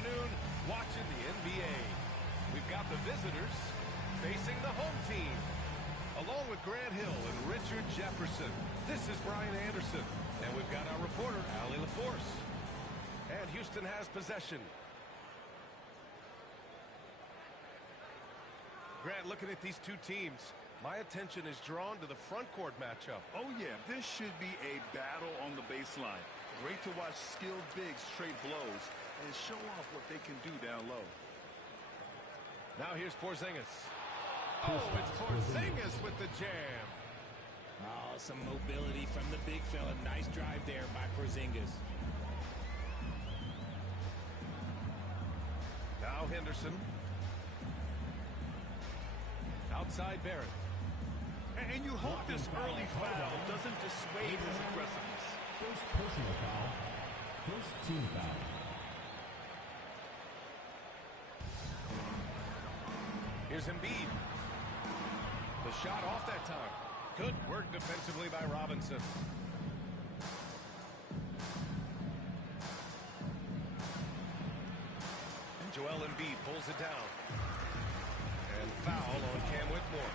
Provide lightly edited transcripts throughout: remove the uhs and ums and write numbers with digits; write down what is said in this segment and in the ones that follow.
afternoon watching the NBA. We've got the visitors facing the home team. Along with Grant Hill and Richard Jefferson, this is Brian Anderson. And we've got our reporter, Allie LaForce. And Houston has possession. Grant, looking at these two teams, my attention is drawn to the front court matchup. Oh, yeah, this should be a battle on the baseline. Great to watch skilled bigs trade blows and show off what they can do down low. Now here's Porzingis. Oh, it's Porzingis with the jam. Oh, some mobility from the big fella. Nice drive there by Porzingis. Now Henderson. Outside Barrett. And you hope this early foul doesn't dissuade his aggressiveness. First personal foul. First team foul. Here's Embiid. The shot off that time. Good work defensively by Robinson. And Joel Embiid pulls it down. And foul on Cam Whitmore.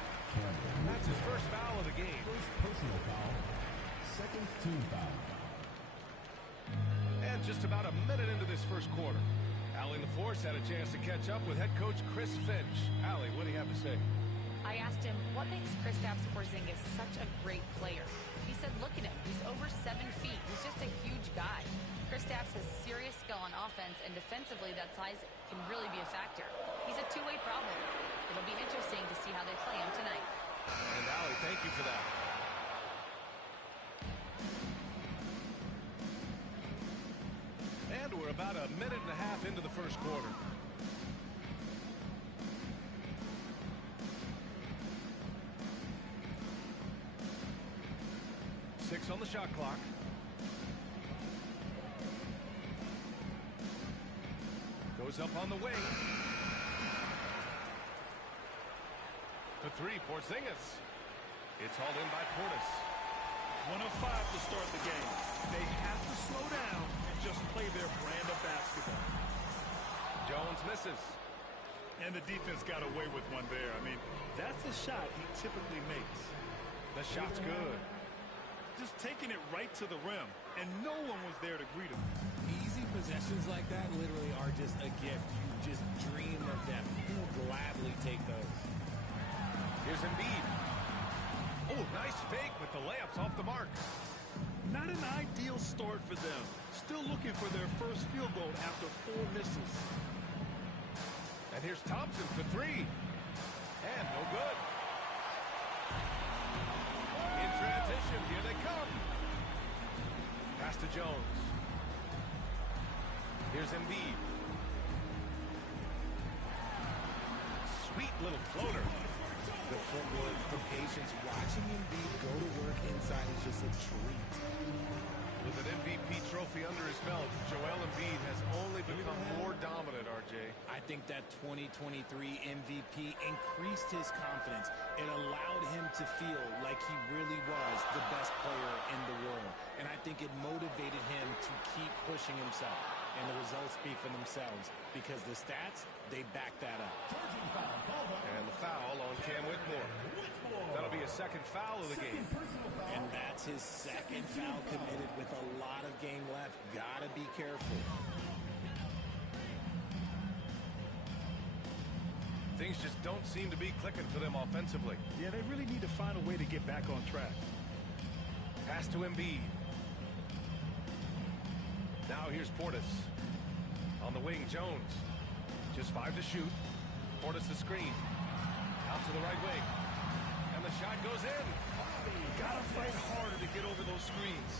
That's his first foul of the game. First personal foul. Second team foul. And just about a minute into this first quarter, Allie LaForce had a chance to catch up with head coach Chris Finch. Allie, what do you have to say? I asked him, what makes Kristaps Porzingis such a great player? He said, look at him. He's over 7 feet. He's just a huge guy. Kristaps has serious skill on offense, and defensively, that size can really be a factor. He's a two-way problem. It'll be interesting to see how they play him tonight. And Allie, thank you for that. And we're about a minute and a half into the first quarter. Six on the shot clock. Goes up on the wing. The three, Porzingis. It's hauled in by Portis. 1 of 5 to start the game. They have to slow down and just play their brand of basketball. Jones misses. And the defense got away with one there. I mean, that's a shot he typically makes. The shot's good. Just taking it right to the rim, and no one was there to greet him. Easy possessions like that literally are just a gift. You just dream of them. You'll gladly take those. Here's Embiid. Oh, nice fake with the layups off the mark. Not an ideal start for them. Still looking for their first field goal after 4 misses. And here's Thompson for 3. And no good. In transition, here they come. Pass to Jones. Here's Embiid. Sweet little floater. The footwork, the patience, watching Embiid go to work inside is just a treat. With an MVP trophy under his belt, Joel Embiid has only become more dominant, RJ. I think that 2023 MVP increased his confidence. It allowed him to feel like he really was the best player in the world. And I think it motivated him to keep pushing himself. And the results speak for themselves because the stats, they back that up. And the foul on Cam Whitmore. That'll be a second foul of the game. And that's his second foul committed with a lot of game left. Gotta be careful. Things just don't seem to be clicking for them offensively. Yeah, they really need to find a way to get back on track. Pass to Embiid. Now here's Portis. On the wing, Jones. Just 5 to shoot. Portis the screen. Out to the right wing. And the shot goes in. Gotta fight harder to get over those screens.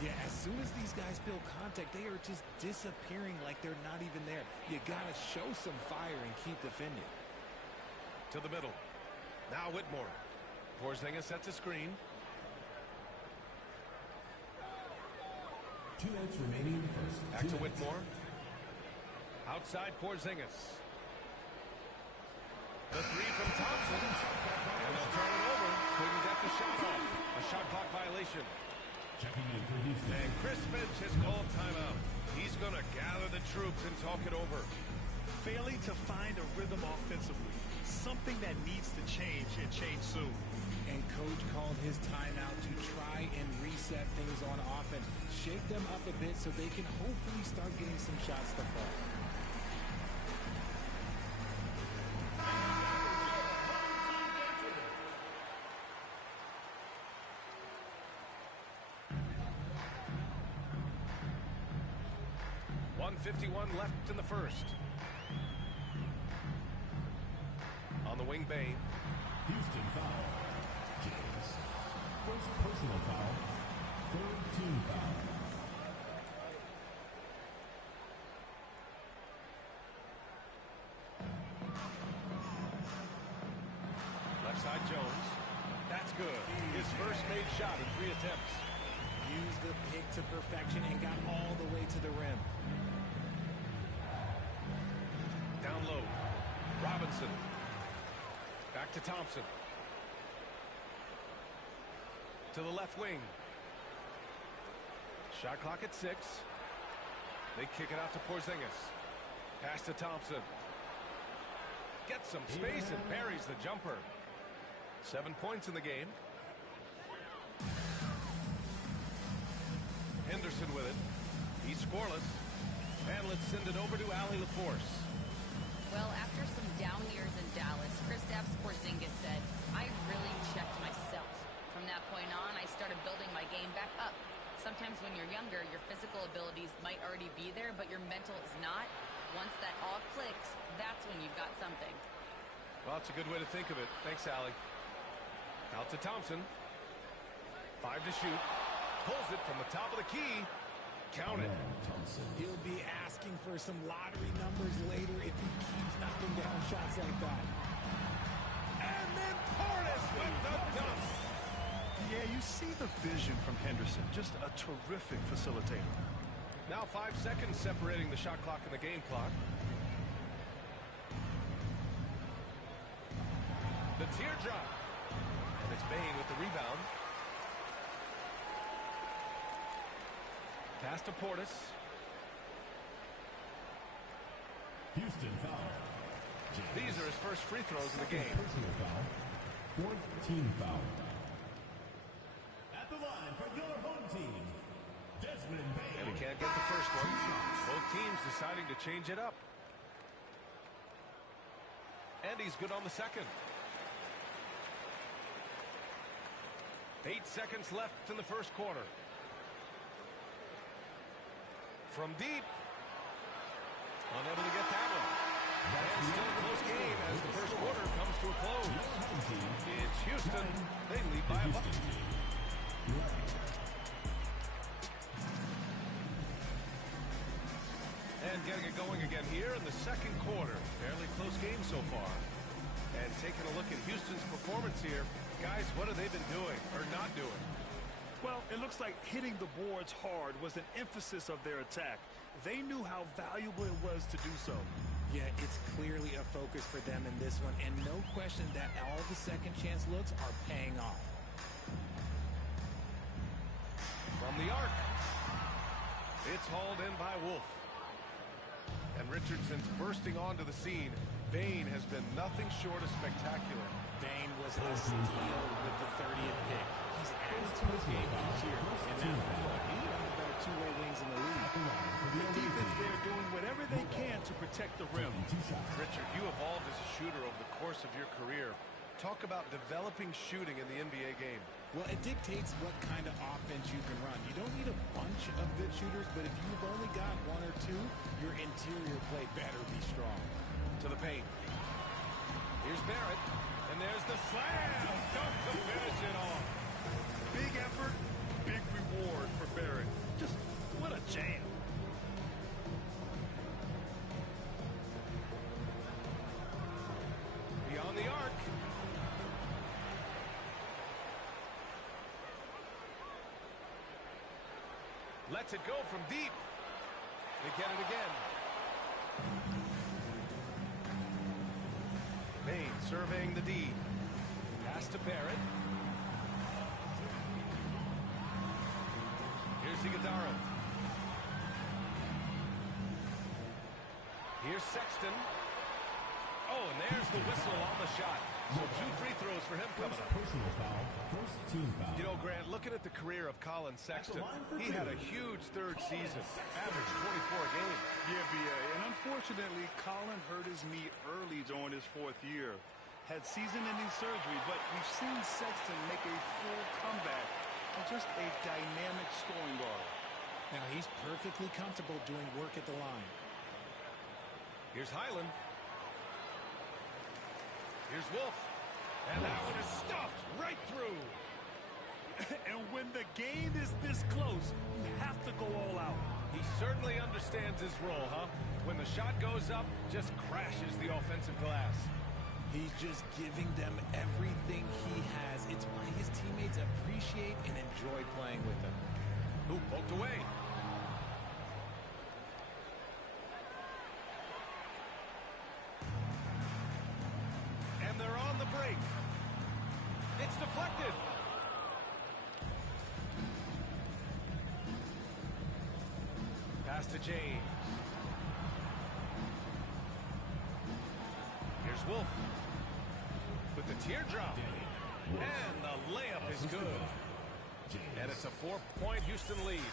Yeah, as soon as these guys feel contact, they are just disappearing like they're not even there. You gotta show some fire and keep defending. To the middle. Now Whitmore. Porzingis sets a screen. 2 minutes remaining in the first. Back to Whitmore. Outside Porzingis. The three from Thompson. And they'll turn it over. Couldn't get the shot off. A shot clock violation. Checking in for Houston. And Chris Finch has called timeout. He's going to gather the the troops and talk it over. Failing to find a rhythm offensively. Something that needs to change and change soon. And coach called his timeout to try and reset things on offense. Shake them up a bit so they can hopefully start getting some shots to fall. .51 left in the first. On the wing, Bane. Houston foul. James. First personal foul. Third team foul. Left side, Jones. That's good. His first made shot in 3 attempts. Used the pick to perfection and got all the way to the rim. Down low. Robinson. Back to Thompson. To the left wing. Shot clock at 6. They kick it out to Porzingis. Pass to Thompson. Gets some space and buries the jumper. 7 points in the game. Henderson with it. He's scoreless. And let's send it over to Allie LaForce. Well, after some down years in Dallas, Kristaps Porzingis said, I really checked myself. From that point on, I started building my game back up. Sometimes when you're younger, your physical abilities might already be there, but your mental is not. Once that all clicks, that's when you've got something. Well, it's a good way to think of it. Thanks, Allie. Out to Thompson. 5 to shoot. Pulls it from the top of the key. Count it. He'll be asking for some lottery numbers later if he keeps knocking down shots like that. And then Portis with the dunk. Yeah, you see the vision from Henderson. Just a terrific facilitator. Now 5 seconds separating the shot clock and the game clock. The teardrop. And it's Bane with the rebound. Pass to Portis. Houston foul. James. These are his first free throws in the game. Personal foul. Fourth team foul. At the line for your home team, Desmond Bane. And he can't get the first one. Both teams deciding to change it up. And he's good on the second. 8 seconds left in the first quarter. From deep. Unable to get that one. And still a close game as the first quarter comes to a close. It's Houston. They lead by a bucket. And getting it going again here in the second quarter. Fairly close game so far. And taking a look at Houston's performance here. Guys, what have they been doing or not doing? Well, it looks like hitting the boards hard was an emphasis of their attack. They knew how valuable it was to do so. Yeah, it's clearly a focus for them in this one, and no question that all the second chance looks are paying off. From the arc. It's hauled in by Wolf. And Richardson's bursting onto the scene. Bane has been nothing short of spectacular. Bane was a steal with the 30th pick. He's added to his game each year, and now he's one of the better two-way wings in the league. The defense there doing whatever they can to protect the rim. Richard, you evolved as a shooter over the course of your career. Talk about developing shooting in the NBA game. Well, it dictates what kind of offense you can run. You don't need a bunch of good shooters, but if you've only got 1 or 2, your interior play better be strong. To the paint. Here's Barrett. And there's the slam. Dunk to finish it off. Big effort, big reward for Barrett. Just what a jam. Beyond the arc. Lets it go from deep. They get it again. Bane surveying the D. Pass to Barrett. Here's Iguodala. Here's Sexton. Oh, and there's the whistle on the shot. So 2 free throws for him coming up. Personal foul. First team foul. You know, Grant, looking at the career of Colin Sexton, he had a huge third season, averaged 24 a game. Yeah, B.A. And unfortunately, Colin hurt his knee early during his 4th year. Had season-ending surgery, but we've seen Sexton make a full comeback and just a dynamic scoring guard. Now, he's perfectly comfortable doing work at the line. Here's Highland. Here's Wolf. And that one is stuffed right through. And when the game is this close, you have to go all out. He certainly understands his role, huh? When the shot goes up, just crashes the offensive glass. He's just giving them everything he has. It's why his teammates appreciate and enjoy playing with him. Who poked away? And they're on the break. It's deflected. Pass to James. Here's Wolf with the teardrop. And the layup is good. And it's a 4-point Houston lead.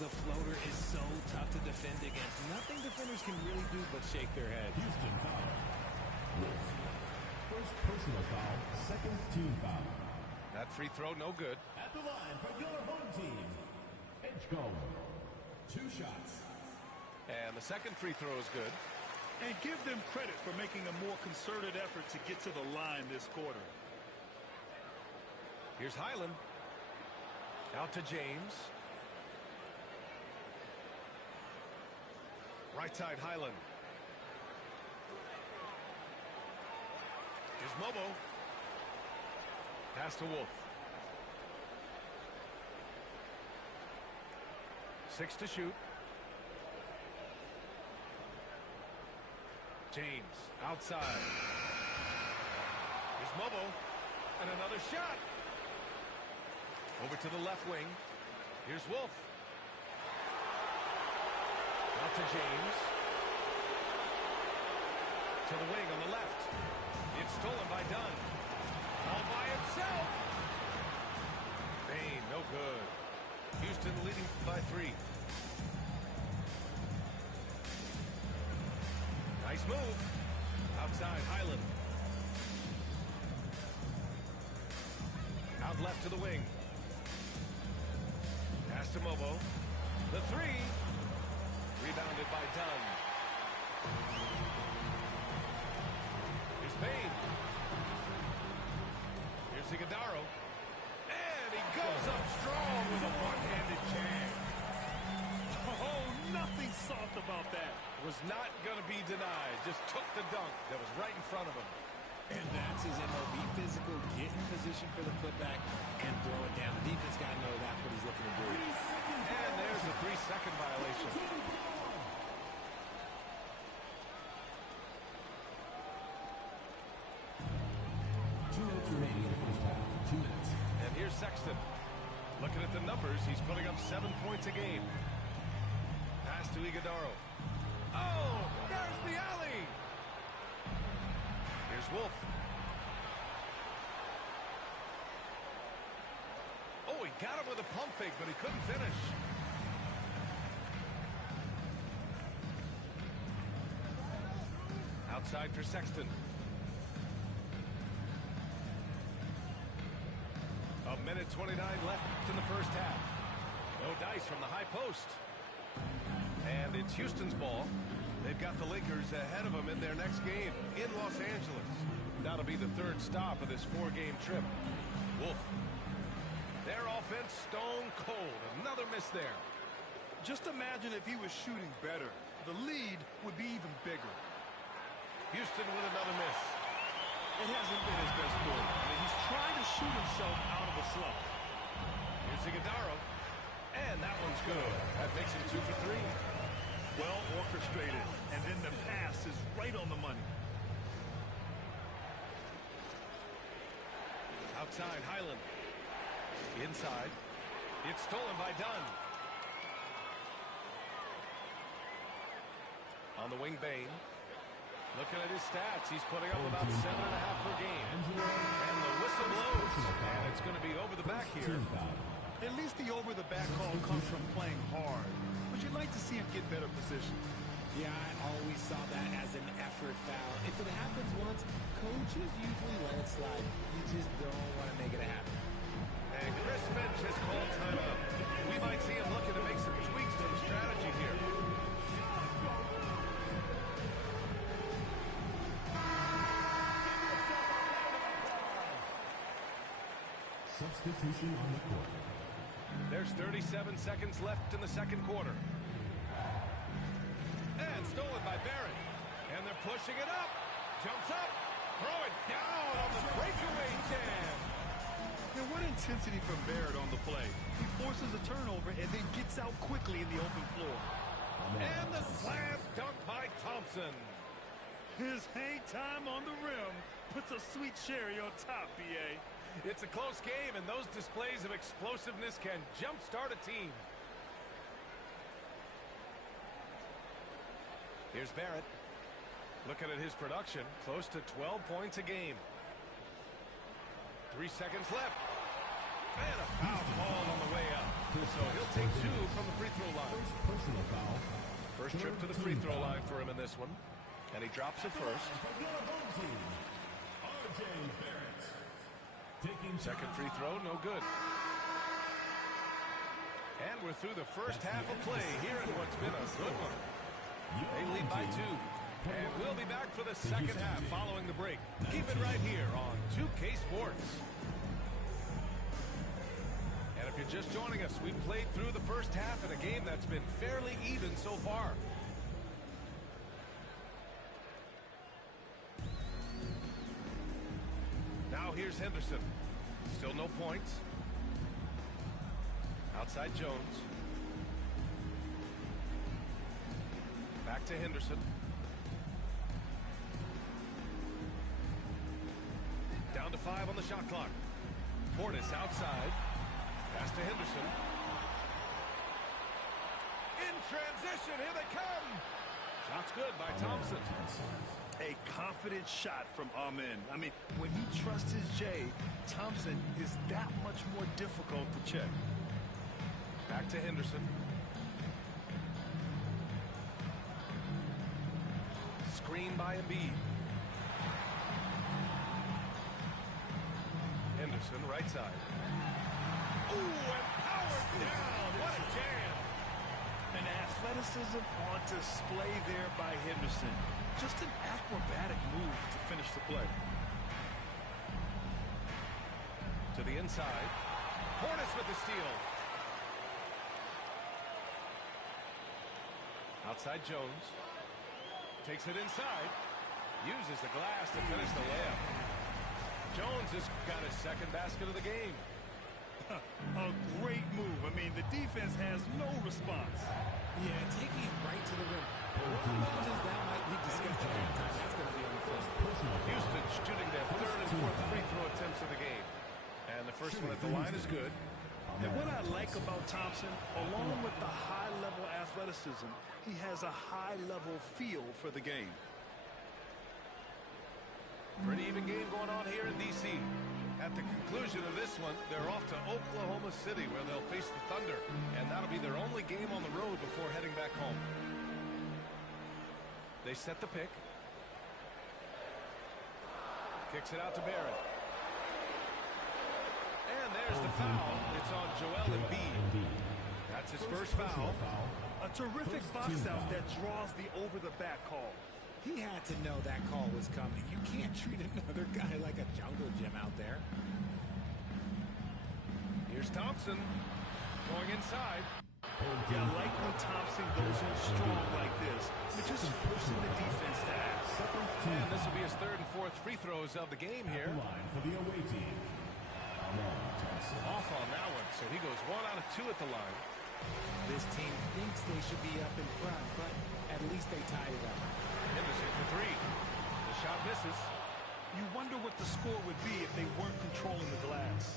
The floater is so tough to defend against. Nothing defenders can really do but shake their head. Houston foul. Wolf. First personal foul. Second team foul. That free throw no good. At the line for your home team. Edgecombe. 2 shots. And the second free throw is good. And give them credit for making a more concerted effort to get to the line this quarter. Here's Highland. Out to James. Right side, Highland. Here's Mobo. Pass to Wolf. 6 to shoot. James outside. Here's Mobo. And another shot. Over to the left wing. Here's Wolf. Out to James. To the wing on the left. It's stolen by Dunn. All by himself. Bain, no good. Houston leading by 3. Nice move. Outside, Highland. Out left to the wing. Pass to Mobo. The 3. Rebounded by Dunn. Here's Bain. Here's Iguodaro. And he goes up strong with a one-handed jam. Oh, nothing soft about that. Was not going to be denied. Just took the dunk that was right in front of him. And that's his MLB physical. Get in position for the putback and throw it down. The defense got to know that's what he's looking to do. And there's a 3-second violation. 2 minutes remaining in the first half. 2 minutes. And here's Sexton. Looking at the numbers, he's putting up 7 points a game. Pass to Iguodaro. Oh, there's the alley. Here's Wolf. Oh, he got him with a pump fake, but he couldn't finish. Outside for Sexton. A minute 29 left in the first half. No dice from the high post. And it's Houston's ball. They've got the Lakers ahead of them in their next game in Los Angeles. That'll be the 3rd stop of this 4-game trip. Wolf. Their offense stone cold. Another miss there. Just imagine if he was shooting better. The lead would be even bigger. Houston with another miss. It hasn't been his best quarter. I mean, he's trying to shoot himself out of a slump. Here's Iguodaro. And that one's good. That makes him 2 for 3. Well orchestrated. And then the pass is right on the money. Outside, Highland. Inside. It's stolen by Dunn. On the wing, Bain. Looking at his stats, he's putting up about 7.5 per game. And the whistle blows, and it's going to be over the back here. At least the over-the-back call comes from playing hard. But you'd like to see him get better position. Yeah, I always saw that as an effort foul. If it happens once, coaches usually let it slide. You just don't want to make it happen. And Chris Finch has called timeout. We might see him looking to make some tweaks to the strategy here. Substitution on the court. There's 37 seconds left in the second quarter. And stolen by Barrett. And they're pushing it up. Jumps up. Throw it down on the breakaway jam. And what intensity from Barrett on the play. He forces a turnover and then gets out quickly in the open floor. And the slam dunk by Thompson. His hang time on the rim puts a sweet cherry on top, B.A. It's a close game, and those displays of explosiveness can jumpstart a team. Here's Barrett. Looking at his production, close to 12 points a game. 3 seconds left. And a foul ball on the way up. So he'll take 2 from the free throw line. Personal foul. First trip to the free throw line for him in this one. And he drops it first. R.J. Barrett. Second free throw, no good. And we're through the first half of play here in what's been a good one. They lead by 2. And we'll be back for the second half following the break. Keep it right here on 2K Sports. And if you're just joining us, we've played through the first half in a game that's been fairly even so far. Now here's Henderson. Still no points. Outside Jones. Back to Henderson. Down to 5 on the shot clock. Portis outside. Pass to Henderson. In transition, here they come. Shot's good by Thompson. A confident shot from Amen. I mean, when he trusts his J, Thompson is that much more difficult to check. Back to Henderson. Screen by Embiid. Henderson, right side. Ooh, and powered down. What a jam. And athleticism on display there by Henderson. Just an acrobatic move to finish the play. To the inside. Portis with the steal. Outside Jones. Takes it inside. Uses the glass to finish the layup. Jones has got his second basket of the game. A great move. I mean, the defense has no response. Yeah, taking it right to the rim. That might be discussed at halftime. That's going to be on the first. Houston shooting their third and fourth free throw attempts of the game. And the first one at the line is good. And what I like about Thompson, along with the high-level athleticism, he has a high-level feel for the game. Pretty even game going on here in D.C. At the conclusion of this one, they're off to Oklahoma City where they'll face the Thunder. And that'll be their only game on the road before heading back home. They set the pick. Kicks it out to Barrett. And there's the foul. It's on Joel Embiid. That's his first foul. A terrific box out that draws the over-the-back call. He had to know that call was coming. You can't treat another guy like a jungle gym out there. Here's Thompson going inside. Yeah, I like when Thompson goes in strong like this. It's just forcing the defense to act. And this will be his third and fourth free throws of the game here. Line for the away team. Off on that one, so he goes 1 out of 2 at the line. This team thinks they should be up in front, but at least they tied it up. Henderson for 3. The shot misses. You wonder what the score would be if they weren't controlling the glass.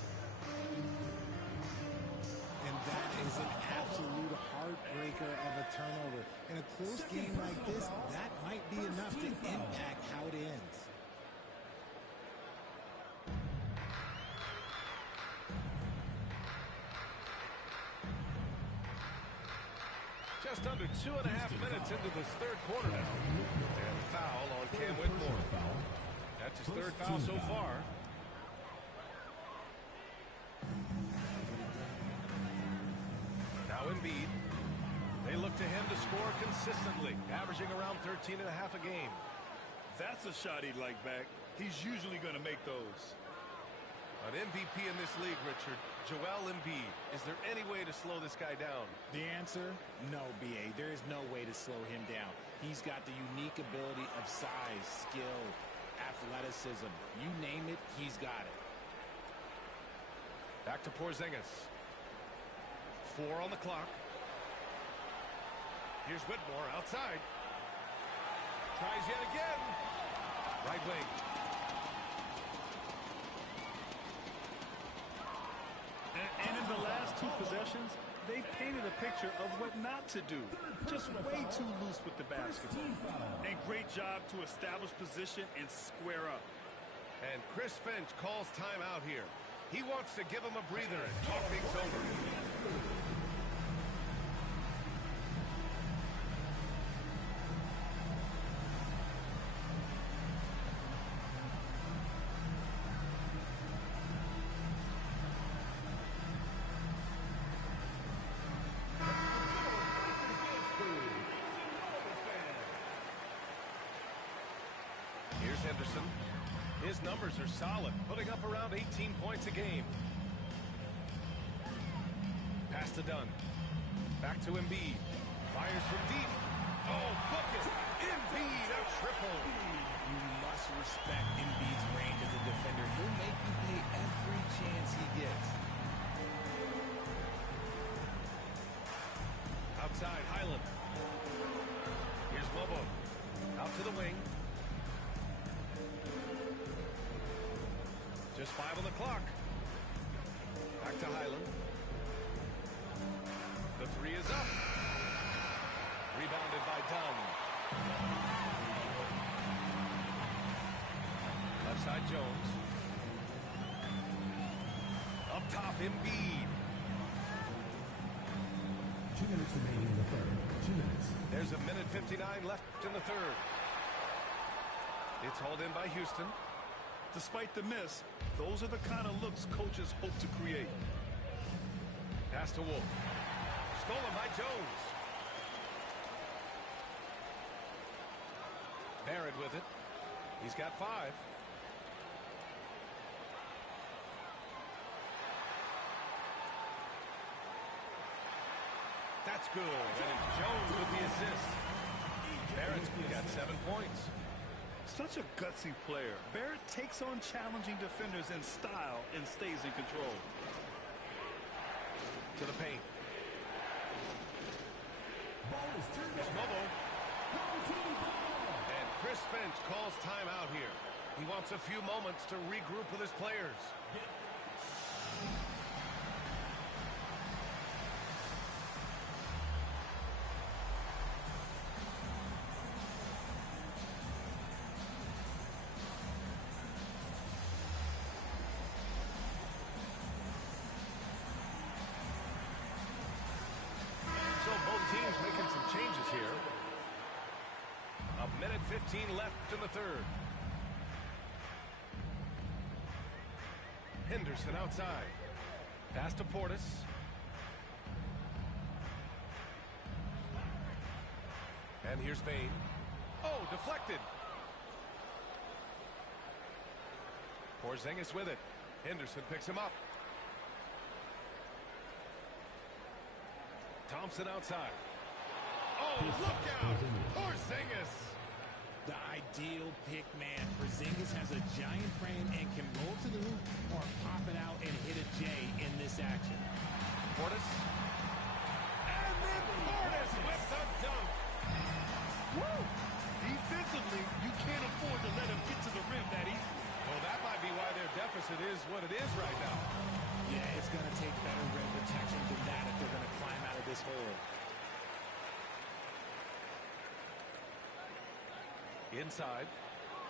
And that is an absolute heartbreaker of a turnover. In a close game like this, that might be enough to impact how it ends. Just under 2.5 minutes into this third quarter now. And foul on Cam Whitmore. That's his third foul so far. Now Embiid. They look to him to score consistently, averaging around 13.5 a game. That's a shot he'd like back. He's usually going to make those. An MVP in this league, Richard, Joel Embiid. Is there any way to slow this guy down? The answer? No, B.A. There is no way to slow him down. He's got the unique ability of size, skill, athleticism. You name it, he's got it. Back to Porzingis. 4 on the clock. Here's Whitmore outside. Tries yet again. Right wing. And in the last 2 possessions, they've painted a picture of what not to do. Just way too loose with the basketball. And great job to establish position and square up. And Chris Finch calls timeout here. He wants to give him a breather and talk things over. Here's Henderson. His numbers are solid, putting up around 18 points a game. Pass to Dunn. Back to Embiid. Fires from deep. Oh, bucket! Embiid, a triple! You must respect Embiid's range as a defender. He'll make you pay every chance he gets. Outside, Highland. Here's Lobo. Out to the wing. Just 5 on the clock. Back to Highland. The 3 is up. Rebounded by Dunn. Left side, Jones. Up top, Embiid. 2 minutes remaining in the third. 2 minutes. There's a minute 59 left in the third. It's hauled in by Houston. Despite the miss, those are the kind of looks coaches hope to create. Pass to Wolf. Stolen by Jones. Barrett with it. He's got 5. That's good. And Jones with the assist. Barrett's got 7 points. Such a gutsy player. Barrett takes on challenging defenders in style and stays in control. To the paint. It's Mobo. And Chris Finch calls timeout here. He wants a few moments to regroup with his players. So both teams making some changes here. A minute 15 left in the third. Henderson outside. Pass to Portis. And here's Bane. Oh, deflected. Porzingis with it. Henderson picks him up. Thompson outside. Oh, look out! Porzingis! The ideal pick man. Porzingis has a giant frame and can roll to the hoop or pop it out and hit a J in this action. Portis. And then Portis with the dunk. Woo! Defensively, you can't afford to let him get to the rim that easy. Well, that might be why their deficit is what it is right now. Yeah, it's going to take better rim protection than that if they're going to climb out of this hole. Inside.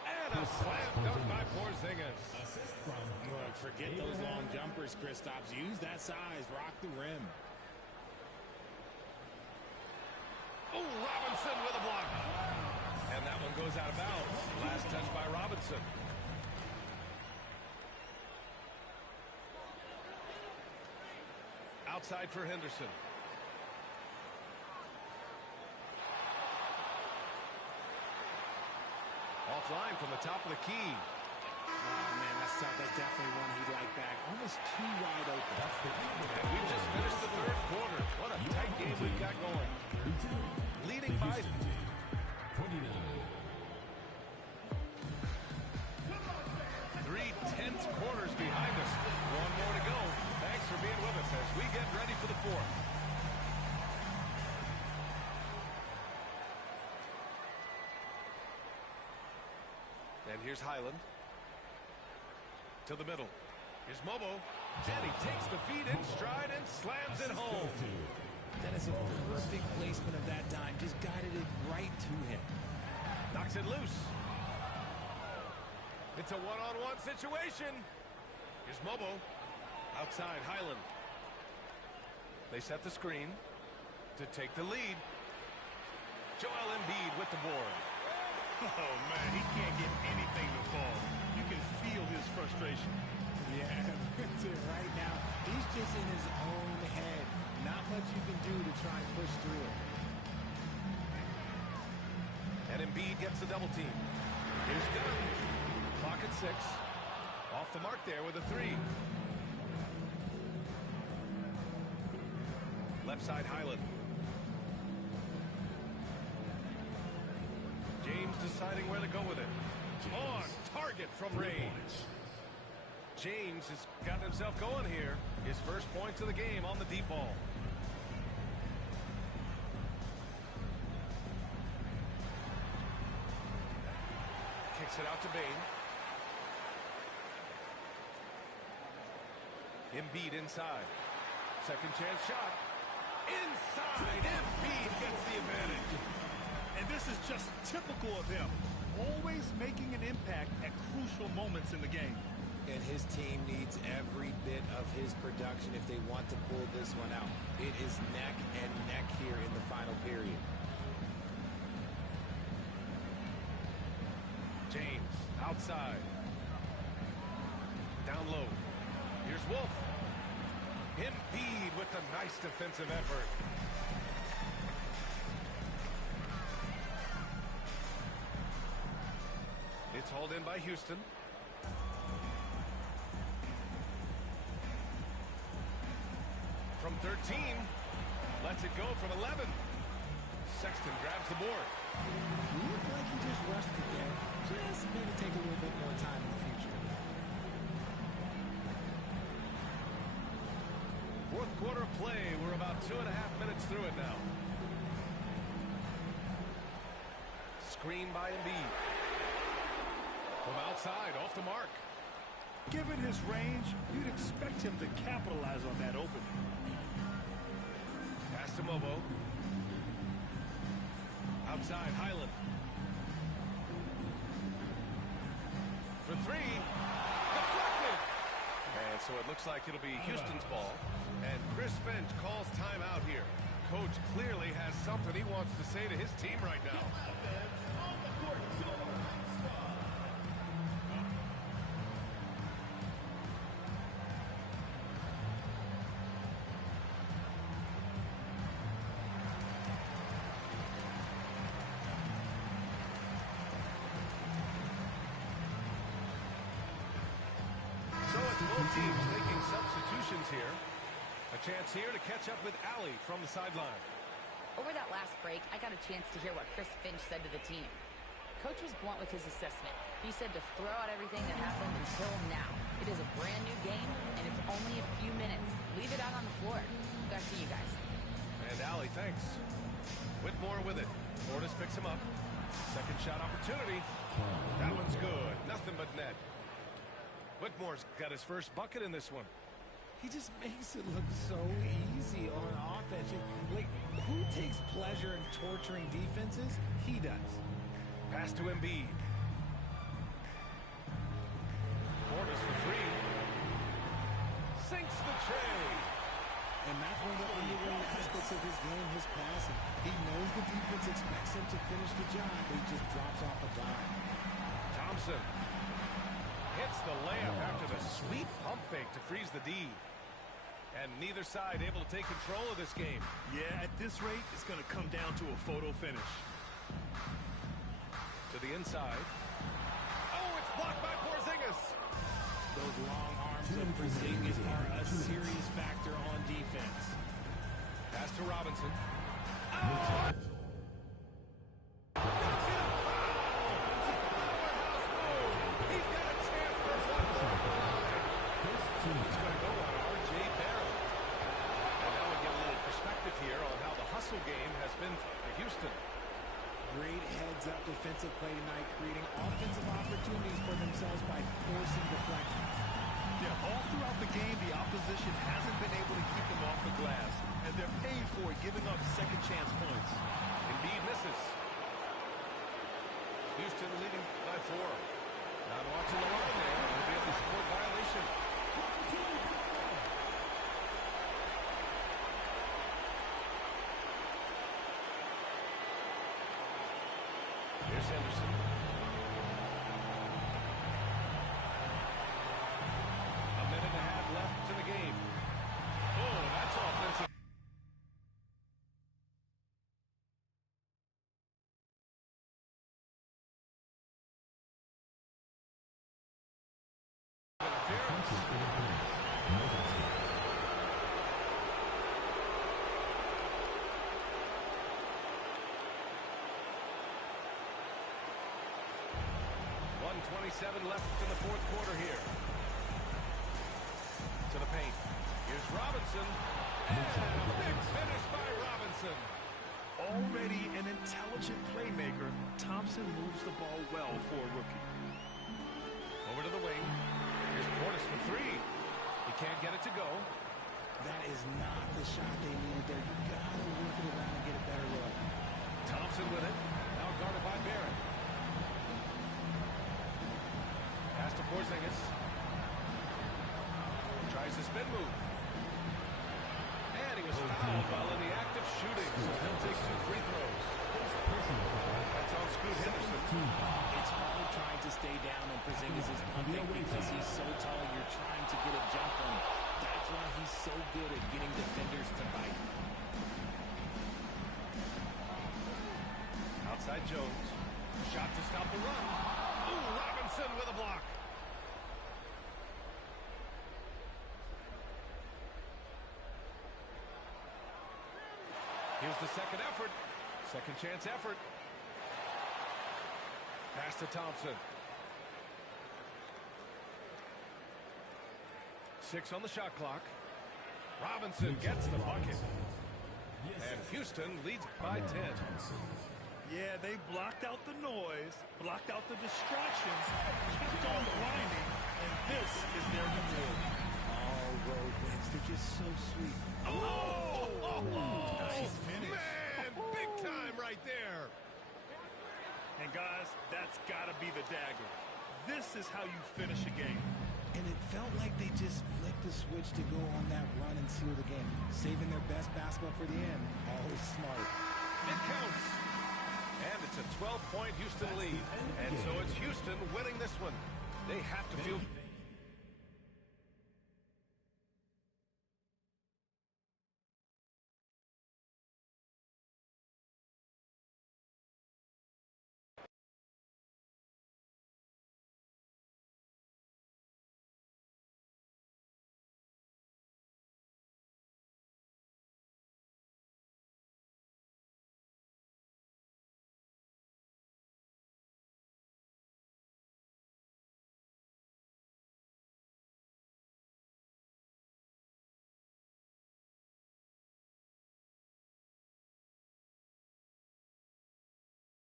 And a slam dunk by Porzingis. Assist from Look, forget those long jumpers, Kristaps. Use that size. Rock the rim. Oh, Robinson with a block. And that one goes out of bounds. Last touch by Robinson. Outside for Henderson. Offline from the top of the key. Oh, man, that's tough. That's definitely one he'd like back. Almost too wide open. And we just finished the third quarter. What a tight game we've got going. Leading by 29. 3/10 quarters behind us. One more to go. Thanks for being with us as we get ready for the fourth. And here's Highland. To the middle. Here's Mobo. And he takes the feet in stride and slams it home. That is a perfect placement of that dime. Just guided it right to him. Knocks it loose. It's a one-on-one situation. Here's Mobo. Outside, Highland. They set the screen to take the lead. Joel Embiid with the board. Oh, man, he can't get anything to fall. You can feel his frustration. Yeah, that's it right now. He's just in his own head. Not much you can do to try and push through it. And Embiid gets the double team. Here's Dunn. Clock at 6. Off the mark there with a 3. Left side, Highland. James deciding where to go with it. On target from range. James has gotten himself going here. His first points of the game on the deep ball. Kicks it out to Bane. Embiid inside. Second chance shot. Inside. Embiid gets the advantage. And this is just typical of him. Always making an impact at crucial moments in the game. And his team needs every bit of his production if they want to pull this one out. It is neck and neck here in the final period. James outside. Down low. Here's Wolf. Embiid with a nice defensive effort. It's hauled in by Houston. From 13. Lets it go from 11. Sexton grabs the board. Looked like he just rushed it there. Just maybe take a little bit more time in the future. Fourth quarter play. We're about 2.5 minutes through it now. Screen by Embiid. From outside, off the mark. Given his range, you'd expect him to capitalize on that opening. Pass to Mobo. Outside, Highland. For 3. Deflected. And so it looks like it'll be Houston's ball. And Chris Finch calls timeout here. Coach clearly has something he wants to say to his team right now. Both teams making substitutions here. A chance here to catch up with Allie from the sideline. Over that last break, I got a chance to hear what Chris Finch said to the team. Coach was blunt with his assessment. He said to throw out everything that happened until now. It is a brand new game, and it's only a few minutes. Leave it out on the floor. Back to you guys. And Allie, thanks. Whitmore with it. Portis picks him up. Second shot opportunity. That one's good. Nothing but net. Whitmore's got his first bucket in this one. He just makes it look so easy on offense. Like, who takes pleasure in torturing defenses? He does. Pass to Embiid. Portis for three. Sinks the tray. And that's one of the underrated aspects of his game, his passing. He knows the defense expects him to finish the job, but he just drops off a dime. Thompson hits the layup after the sweet pump fake to freeze the D. And neither side able to take control of this game. Yeah, at this rate, it's going to come down to a photo finish. To the inside. Oh, it's blocked by Porzingis. Those long arms of Porzingis are a serious factor on defense. Pass to Robinson. Game has been for Houston. Great heads-up defensive play tonight, creating offensive opportunities for themselves by forcing deflections. Yeah, all throughout the game, the opposition hasn't been able to keep them off the glass, and they're paying for it, giving up second chance points. Embiid misses. Houston leading by 4. Not watching the line there. It'll be a court violation. Here's Henderson. A minute and a half left to the game. Oh, that's offensive. .27 left in the fourth quarter here. To the paint. Here's Robinson. And a big finish by Robinson. Already an intelligent playmaker, Thompson moves the ball well for a rookie. Over to the wing. Here's Portis for three. He can't get it to go. That is not the shot they needed there. You got to work it around and get a better look. Thompson with it. Now guarded by Barrett. Pass to Porzingis. Tries the spin move. And he was fouled while in the act of shooting, so he'll take 2 free throws. That's on Scoot Henderson. It's hard trying to stay down on Porzingis' pumping because he's so tall, you're trying to get a jump on him. That's why he's so good at getting defenders to bite. Outside Jones. Shot to stop the run. Ooh, Robinson with a block. Here's the second effort. Second chance effort. Pass to Thompson. 6 on the shot clock. Robinson gets the bucket. And Houston leads by 10. Yeah, they blocked out the noise, blocked out the distractions, kept on grinding, and this is their reward. All road wins, they're just so sweet. Nice finish. Man, big time right there. And guys, that's got to be the dagger. This is how you finish a game. And it felt like they just flipped the switch to go on that run and seal the game, saving their best basketball for the end. Always smart. It counts. And it's a 12-point Houston lead. And so it's Houston winning this one. They have to feel